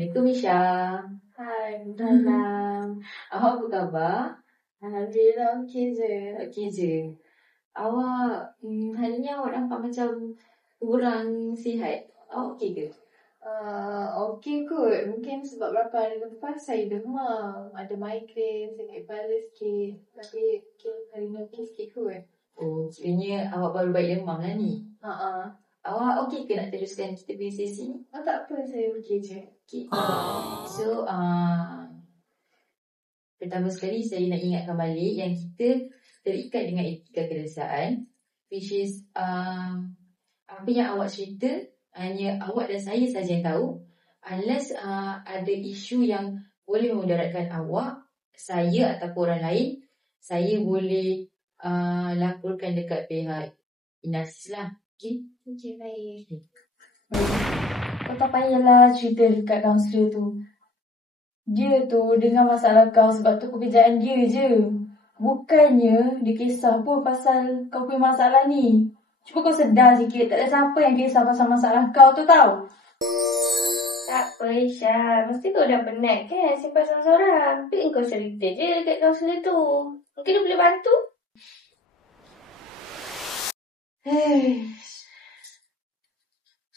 Assalamualaikum Isha. Hai, malam. Awak apa khabar? Alhamdulillah okey je. Okey je. Awak hari ni awak nampak macam kurang sihat. Awak okey ke? Okey kot. Mungkin sebab berapa hari lepas saya demam. Ada migraine, sakit kepala sikit. Tapi hari ni okey sikit kot. Oh, kiranya awak baru baik demam lah ni. Awak okey ke nak teruskan kita punya sesi ni? Tak apa, saya okey je. Okay. So, pertama sekali saya nak ingatkan balik yang kita terikat dengan etika kedewasaan, which is apa yang awak cerita hanya awak dan saya saja yang tahu. Unless ada isu yang boleh memudaratkan awak, saya ataupun orang lain, saya boleh laporkan dekat pihak INASIS lah. Okay? Okey, baik. Kau tak payahlah cerita dekat kaunselor tu. Dia tu dengar masalah kau sebab tu pekerjaan dia je. Bukannya dia kisah pun pasal kau punya masalah ni. Cuba kau sedar sikit, tak ada siapa yang kisah pasal masalah kau tu tau. Tak apa Isha, mesti kau dah penat kan simpan seorang-seorang. Tapi kau cerita je dekat kaunselor tu. Mungkin dia boleh bantu.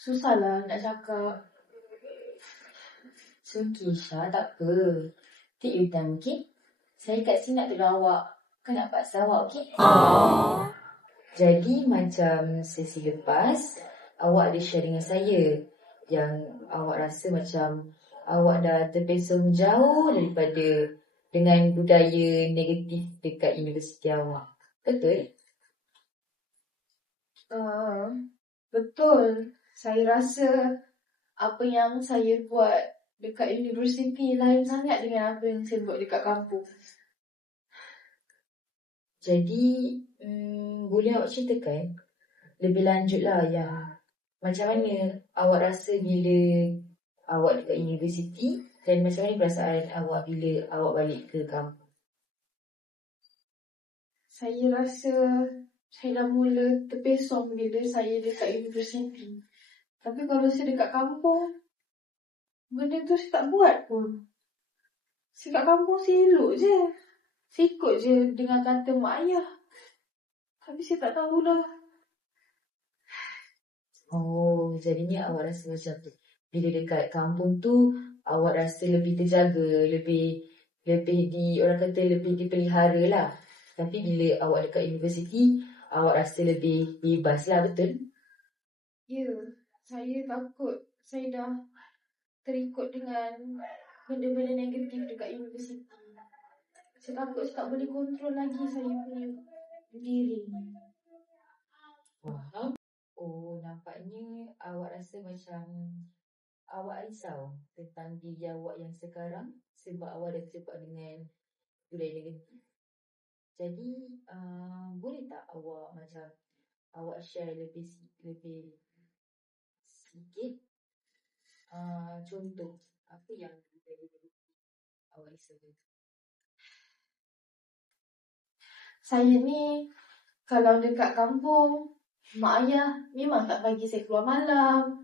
Susahlah nak cakap. So, Kisha, tak apa. Take your time, okay? Saya kat sini nak tolong awak. Kan nak paksa awak, okay? Jadi, macam sesi lepas, awak ada share dengan saya yang awak rasa macam awak dah terpesong jauh daripada dengan budaya negatif dekat universiti awak. Betul? Betul. Saya rasa apa yang saya buat dekat universiti lain sangat dengan apa yang saya buat dekat kampung. Jadi, boleh awak ceritakan lebih lanjut lah yang macam mana awak rasa bila awak dekat universiti dan macam mana perasaan awak bila awak balik ke kampung? Saya rasa saya dah mula terpesong bila saya dekat universiti. Tapi kalau saya dekat kampung, benda tu saya tak buat pun. Saya kat kampung saya elok je. Saya ikut je dengan kata mak ayah. Tapi saya tak tahulah. Oh, jadinya awak rasa macam tu. Bila dekat kampung tu, awak rasa lebih terjaga, lebih orang kata lebih dipelihara lah. Tapi bila awak dekat universiti, awak rasa lebih bebas lah, betul? Ya, saya takut saya dah terikut dengan benda-benda negatif dekat universiti. Saya takut saya tak boleh kontrol lagi saya punya diri. Faham? Oh, nampaknya awak rasa macam awak risau tentang diri awak yang sekarang sebab awak dah terjebak dengan budaya negatif. Jadi, boleh tak awak macam awak share lebih sikit contoh apa yang awak risau tu? Saya ni kalau dekat kampung, mak ayah memang tak bagi saya keluar malam.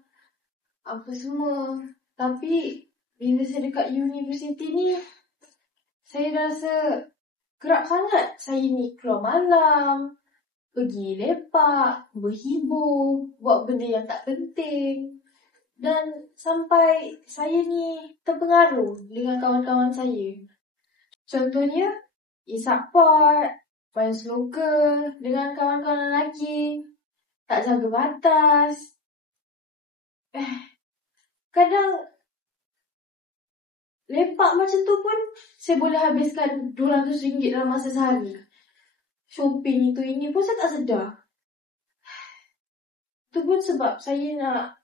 Apa semua. Tapi bila saya dekat universiti ni, saya rasa gerak sangat saya ni keluar malam, pergi lepak, berhibur, buat benda yang tak penting. Dan sampai saya ni terpengaruh dengan kawan-kawan saya. Contohnya, isap pot, main snooker dengan kawan-kawan lelaki, tak jaga batas. Kadang lepak macam tu pun saya boleh habiskan RM200 dalam masa sehari. Shopping itu ini pun saya tak sedar. Itu pun sebab saya nak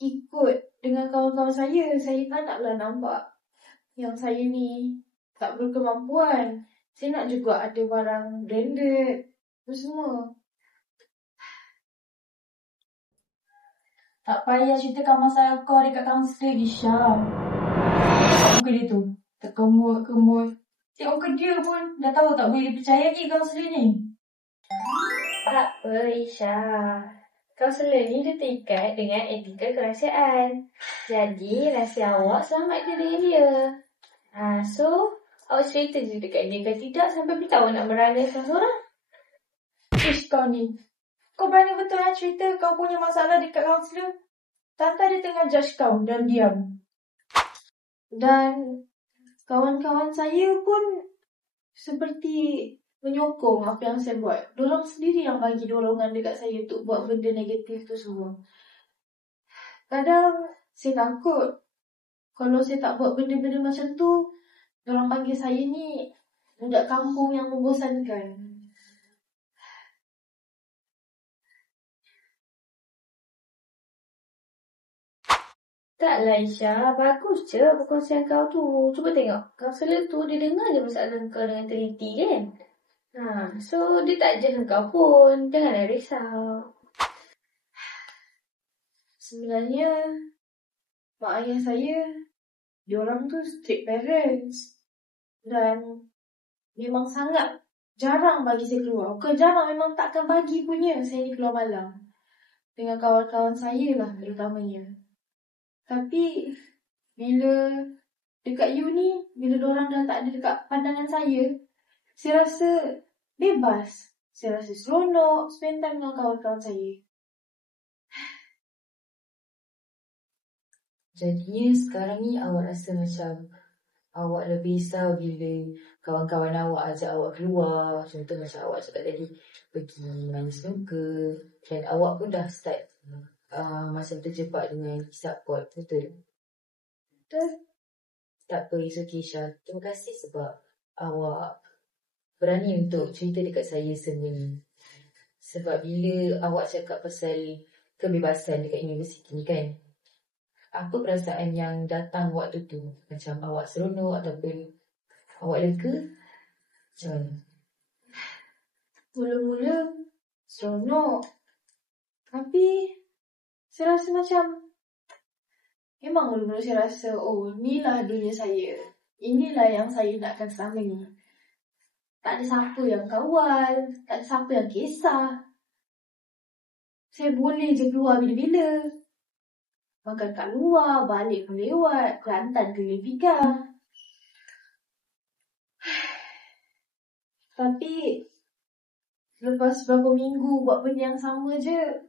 ikut dengan kawan-kawan saya. Saya tak naklah nampak yang saya ni tak berkemampuan. Saya nak juga ada barang branded. Itu semua. Tak payah ceritakan masalah kau dekat kaunselor, Isha. Muka dia tu, terkemut-kemut. Tengok muka dia pun dah tahu tak boleh dipercayai kaunselor ni. Tak apa Isha. kaunselor ni dia terikat dengan etika kerahsiaan. Jadi, rahsia awak selamat dia dengan dia. So, awak cerita je dekat dia ke tidak sampai beritahu nak merana seorang-seorang. Ish, kau ni. Kau berani betul cerita kau punya masalah dekat kaunselor? Tante dia tengah judge kau dan diam. Dan kawan-kawan saya pun seperti menyokong apa yang saya buat. Diorang sendiri yang bagi dorongan dekat saya untuk buat benda negatif tu semua. Kadang saya takut kalau saya tak buat benda-benda macam tu, diorang panggil saya ni budak kampung yang membosankan. Taklah Isha, bagus je perkongsian kau tu. Cuba tengok, kaunselor tu dia dengar je masalah kau dengan teliti kan. So dia tak judge kau pun. Janganlah risau. Sebenarnya mak ayah saya, diorang tu strict parents. Dan memang sangat jarang bagi saya keluar. Bukan jarang, memang takkan bagi punya saya ni keluar malam. Dengan kawan-kawan saya lah terutamanya. Tapi bila dekat uni, bila diorang dah tak ada dekat pandangan saya rasa bebas. Saya rasa seronok spend time dengan kawan-kawan saya. Jadinya sekarang ni awak rasa macam awak lebih risau bila kawan-kawan awak ajak awak keluar. Contoh macam awak cakap tadi, pergi main snooker. Dan awak pun dah start macam terjebak dengan hisap pot. Betul? Betul? Tak apa, it's okay Syah. Terima kasih sebab awak berani untuk cerita dekat saya semua ni. Sebab bila awak cakap pasal kebebasan dekat universiti ni kan, apa perasaan yang datang waktu tu? Macam awak seronok ataupun awak lega? Macam mana? Mula-mula seronok. Tapi saya rasa macam memang mula-mula saya rasa inilah dunia saya. Inilah yang saya nakkan selama ni. Tak ada siapa yang kawal, tak ada siapa yang kisah. Saya boleh je keluar bila-bila. Makan kat luar, balik pun lewat, Kelantan ke Lepikan. Tapi lepas beberapa minggu buat benda yang sama je,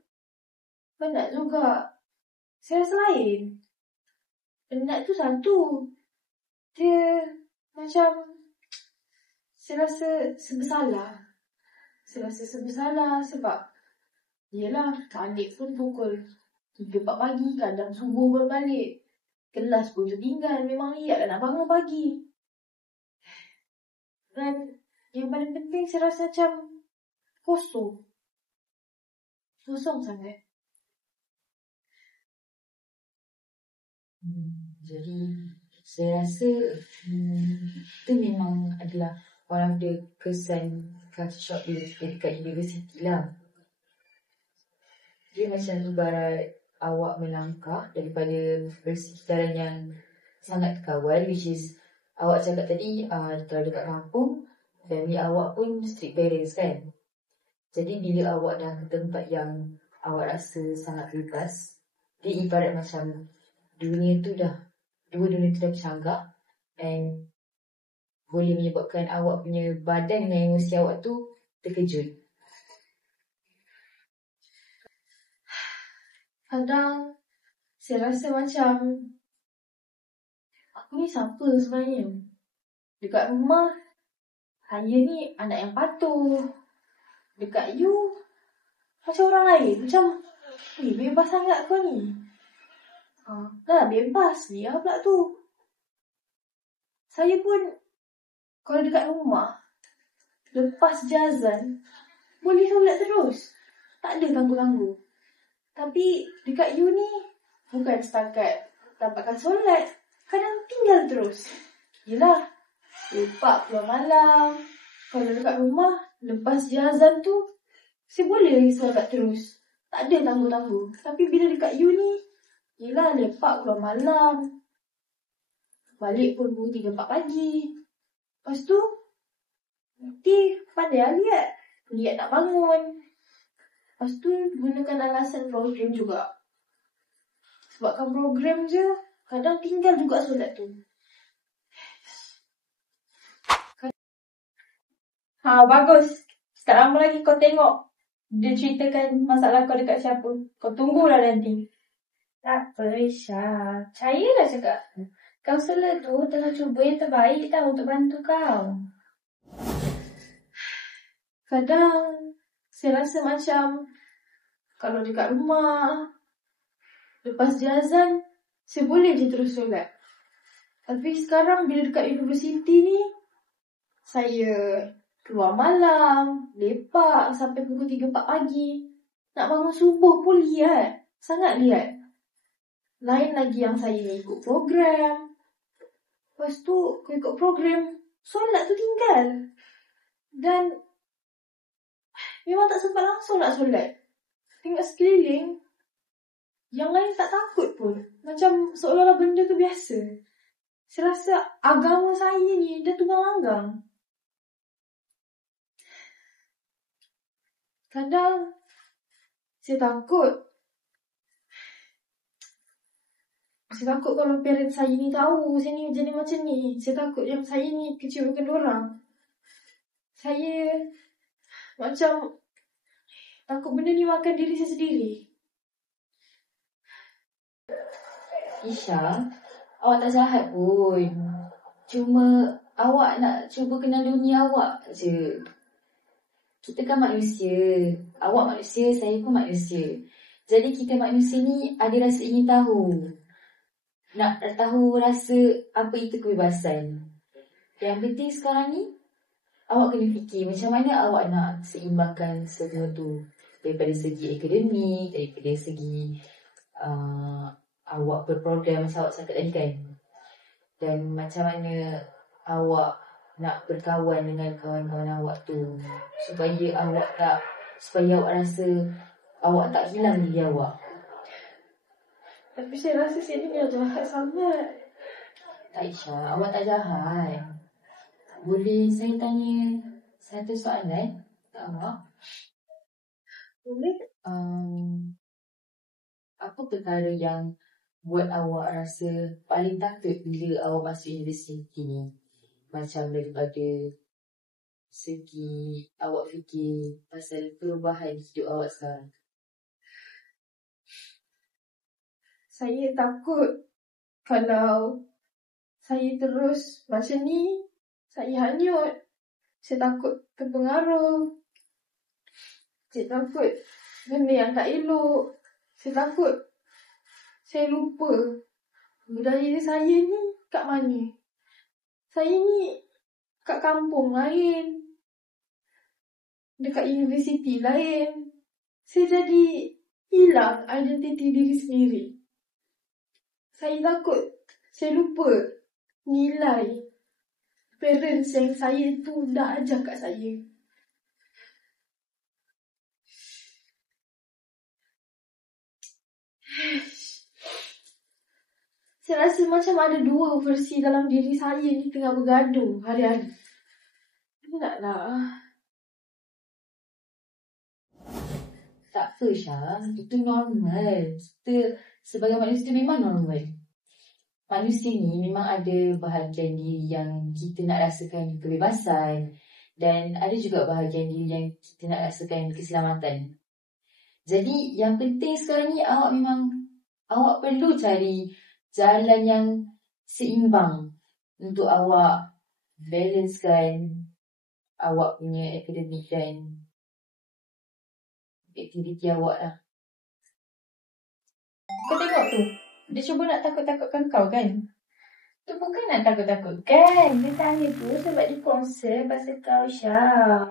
penat juga. Saya rasa lain. Penat tu satu. Dia macam saya rasa bersalah. Saya rasa bersalah sebab yelah, balik pun pukul 3-4 pagi, kadang subuh baru balik. Kelas pun tertinggal, memang liat nak bangun pagi. Dan yang paling penting saya rasa macam kosong. Kosong sangat. Jadi saya rasa itu memang adalah one of the kesan culture shock dekat universiti lah. Dia macam ibarat awak melangkah daripada persekitaran yang sangat terkawal, which is awak cakap tadi kalau dekat kampung, family awak pun strict parents kan. Jadi bila awak dah ke tempat yang awak rasa sangat bebas, dia ibarat macam dua dunia tu dah bercanggah, and boleh menyebabkan awak punya badan dan emosi awak tu terkejut. Kadang saya rasa macam aku ni siapa sebenarnya? Dekat rumah saya ni anak yang patuh. Dekat you macam orang lain. Macam bebas sangat kau ni. Dah bebas dia pula tu. Saya pun kalau dekat rumah lepas jazan boleh solat terus. Tak ada tangguh-tangguh. Tapi dekat you ni bukan setakat dapatkan solat, kadang tinggal terus. Yelah, lepak keluar malam. Kalau dekat rumah lepas jazan tu saya boleh lagi solat terus. Tak ada tangguh-tangguh. Tapi bila dekat you ni, yelah lepak keluar malam. Balik pun 3-4 pagi. Lepas tu nanti pandai liat nak bangun. Lepas tu gunakan alasan program juga. Sebabkan program je, kadang tinggal juga solat tu. Bagus. Tak lama lagi kau tengok dia ceritakan masalah kau dekat siapa. Kau tunggulah nanti. Tak apa, Isha. Percayalah cakap. Kaunselor tu tengah cuba yang terbaik tau untuk bantu kau. Kadang saya rasa macam kalau dekat rumah, lepas dia azan, saya boleh je terus solat. Tapi sekarang bila dekat universiti ni, saya keluar malam, lepak sampai pukul 3-4 pagi. Nak bangun subuh pun liat. Sangat liat. Lain lagi yang saya ikut program. Lepas tu, kau ikut program, solat tu tinggal. Dan memang tak sempat langsung nak solat. Tengok sekeliling, yang lain tak takut pun. Macam seolah-olah benda tu biasa. Saya rasa agama saya ni dah tunggang langgang. Kadang saya takut. Saya takut kalau parents saya ni tahu saya ni jadi macam ni. Saya takut yang saya ni kecewakan diorang. Saya macam takut benda ni makan diri saya sendiri. Isha, awak tak jahat pun. Cuma awak nak cuba kenal dunia awak je. Kita kan manusia. Awak manusia, saya pun manusia. Jadi kita manusia ni ada rasa ingin tahu. Nak tahu rasa apa itu kebebasan. Yang penting sekarang ni, awak kena fikir macam mana awak nak seimbangkan semua tu. Daripada segi akademik, daripada segi awak berprogram macam awak cakap tadi kan. Dan macam mana awak nak berkawan dengan kawan-kawan awak tu. Supaya awak rasa awak tak hilang diri awak. Tapi saya rasa saya ni jahat sangat. Tak, Isha, awak tak jahat. Boleh saya tanya satu soalan kat awak? Boleh? Apa perkara yang buat awak rasa paling takut bila awak masuk universiti ni? Macam daripada segi awak fikir pasal perubahan hidup awak sekarang. Saya takut kalau saya terus macam ni, saya hanyut. Saya takut terpengaruh. Saya takut benda yang tak elok. Saya takut saya lupa budaya saya ni kat mana. Saya ni kat kampung lain, dekat universiti lain. Saya jadi hilang identiti diri sendiri. Saya takut saya lupa nilai parents yang saya tu dah ajar kat saya. Saya rasa macam ada dua versi dalam diri saya ni tengah bergaduh hari-hari. Taklah. Tak apa, Syah. Itu normal. Kita sebagai manusia memang normal. Manusia ni memang ada bahagian diri yang kita nak rasakan kebebasan. Dan ada juga bahagian diri yang kita nak rasakan keselamatan. Jadi yang penting sekarang ni awak perlu cari jalan yang seimbang untuk awak balancekan awak punya akademik dan aktiviti awak lah. Kau tengok tu. Dia cuba nak takut-takutkan kau kan? Tu bukan nak takut-takutkan. Dia tanya tu sebab dia concern pasal kau, Syah.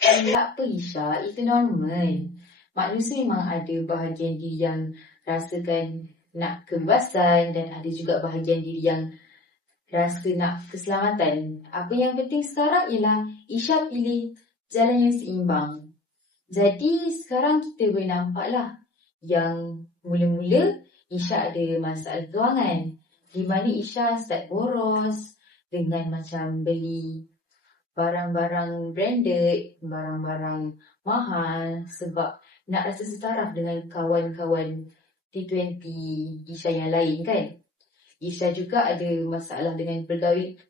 Tak apa, Isha. Itu normal. Manusia memang ada bahagian diri yang rasakan nak kebebasan dan ada juga bahagian diri yang rasa nak keselamatan. Apa yang penting sekarang ialah Isha pilih jalan yang seimbang. Jadi sekarang kita boleh nampak lah yang mula-mula Isha ada masalah kewangan. Di mana Isha start boros dengan macam beli barang-barang branded, barang-barang mahal sebab nak rasa setaraf dengan kawan-kawan T20 Isha yang lain kan. Isha juga ada masalah dengan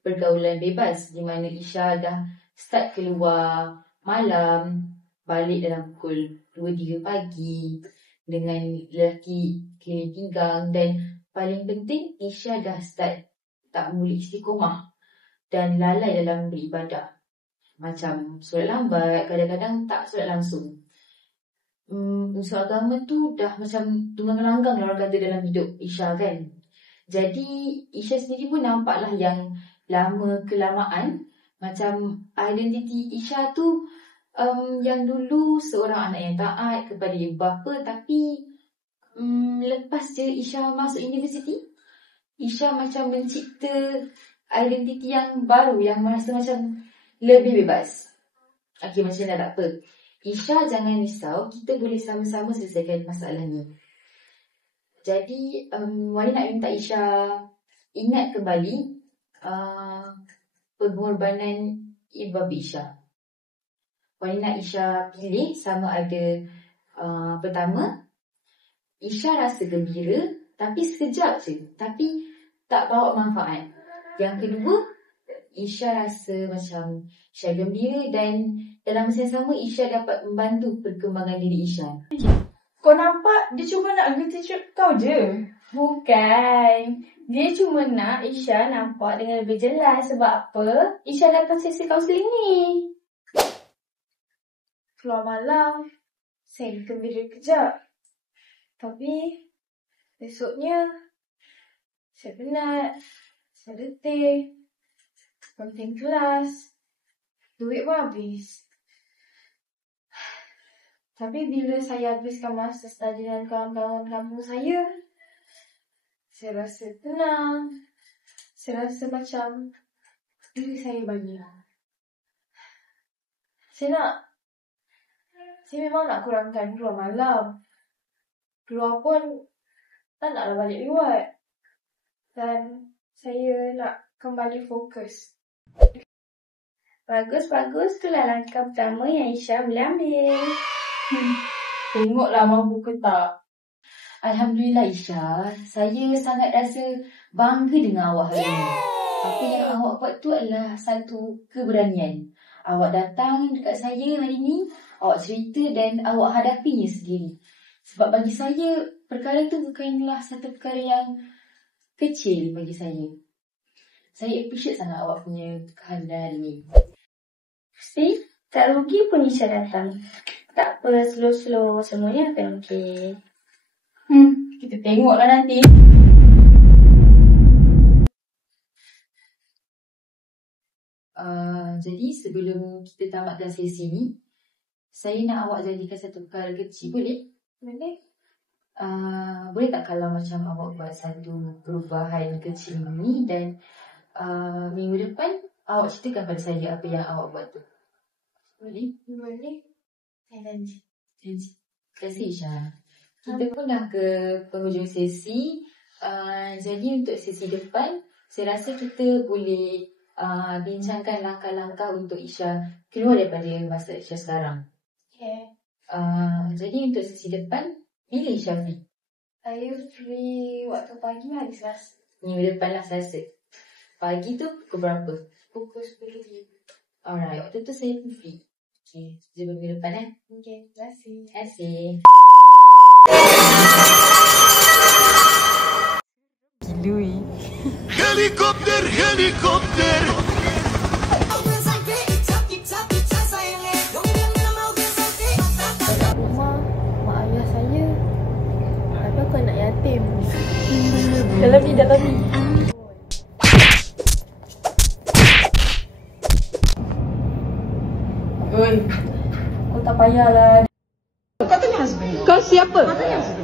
pergaulan bebas di mana Isha dah start keluar malam, balik dalam pukul 2-3 pagi dengan lelaki keliling pinggang, dan paling penting Isha dah start tak mula istiqomah dan lalai dalam beribadah. Macam solat lambat, kadang-kadang tak solat langsung. Unsur agama tu dah macam tunggang langgang orang kata dalam hidup Isha kan. Jadi Isha sendiri pun nampaklah yang lama kelamaan macam identiti Isha tu yang dulu seorang anak yang taat kepada ibu bapa, tapi lepas je Isha masuk universiti, Isha macam mencipta identiti yang baru yang merasa macam lebih bebas. Okey, macam dah tak apa. Isha jangan risau, kita boleh sama-sama selesaikan masalah ni. Jadi, Wali nak minta Isha ingat kembali pengorbanan ibu bapa Isha. Wali nak Isha pilih sama ada pertama, Isha rasa gembira tapi sekejap je, tapi tak bawa manfaat. Yang kedua, Isha rasa macam Isha gembira dan dalam masa yang sama Isha dapat membantu perkembangan diri Isha. Kau nampak dia cuma nak attitude kau je. Bukan. Dia cuma nak Isha nampak dengan lebih jelas. Sebab apa? Isha datang sesi kaunseling ni. Keluar malam, saya gembira kejap. Tapi besoknya saya penat, saya letih, penting kelas, duit pun habis. Tapi bila saya habiskan masa study dengan kawan-kawan kampung saya rasa tenang. Saya rasa macam diri saya bahagia. Saya memang nak kurangkan keluar malam. Keluar pun tak naklah balik lewat. Dan saya nak kembali fokus. Bagus. Itulah langkah pertama yang Isha boleh ambil. Tengoklah mampu ke tak. Alhamdulillah Isha, saya sangat rasa bangga dengan awak hari ini. Apa yang awak buat tu adalah satu keberanian. Awak datang dekat saya hari ini, awak cerita dan awak hadapinya sendiri. Sebab bagi saya, perkara tu bukanlah satu perkara yang kecil bagi saya. Saya appreciate sangat awak punya kehadiran hari ini. See? Tak rugi pun Isha datang. Tak apa, slow-slow semuanya akan okey. Kita tengoklah nanti. Jadi sebelum kita tamatkan sesi ni, saya nak awak jadikan satu perkara kecil, boleh? Boleh? Boleh tak kalau macam awak buat satu perubahan kecil ni dan minggu depan awak ceritakan pada saya apa yang awak buat tu. Boleh? Boleh. Saya janji. Terima kasih Isha. Kita pun dah ke penghujung sesi. Jadi untuk sesi depan, saya rasa kita boleh bincangkan langkah-langkah untuk Isha keluar daripada masa Isha sekarang. Okay. Jadi untuk sesi depan, bila Isha free? Saya free waktu pagi hari Selasa. Minggu depan lah Selasa. Pagi tu pukul berapa? Pukul 10. Alright, waktu tu saya free. Okay, jumpa minggu depan Okay, terima kasih. Terima kasih. Gilui. Helikopter, helikopter. Dekat rumah, mak ayah saya ada aku anak yatim. Dalam ni. Oi, kau tak payahlah. Kau tanya husband. Kau siapa? Kau tanya husband.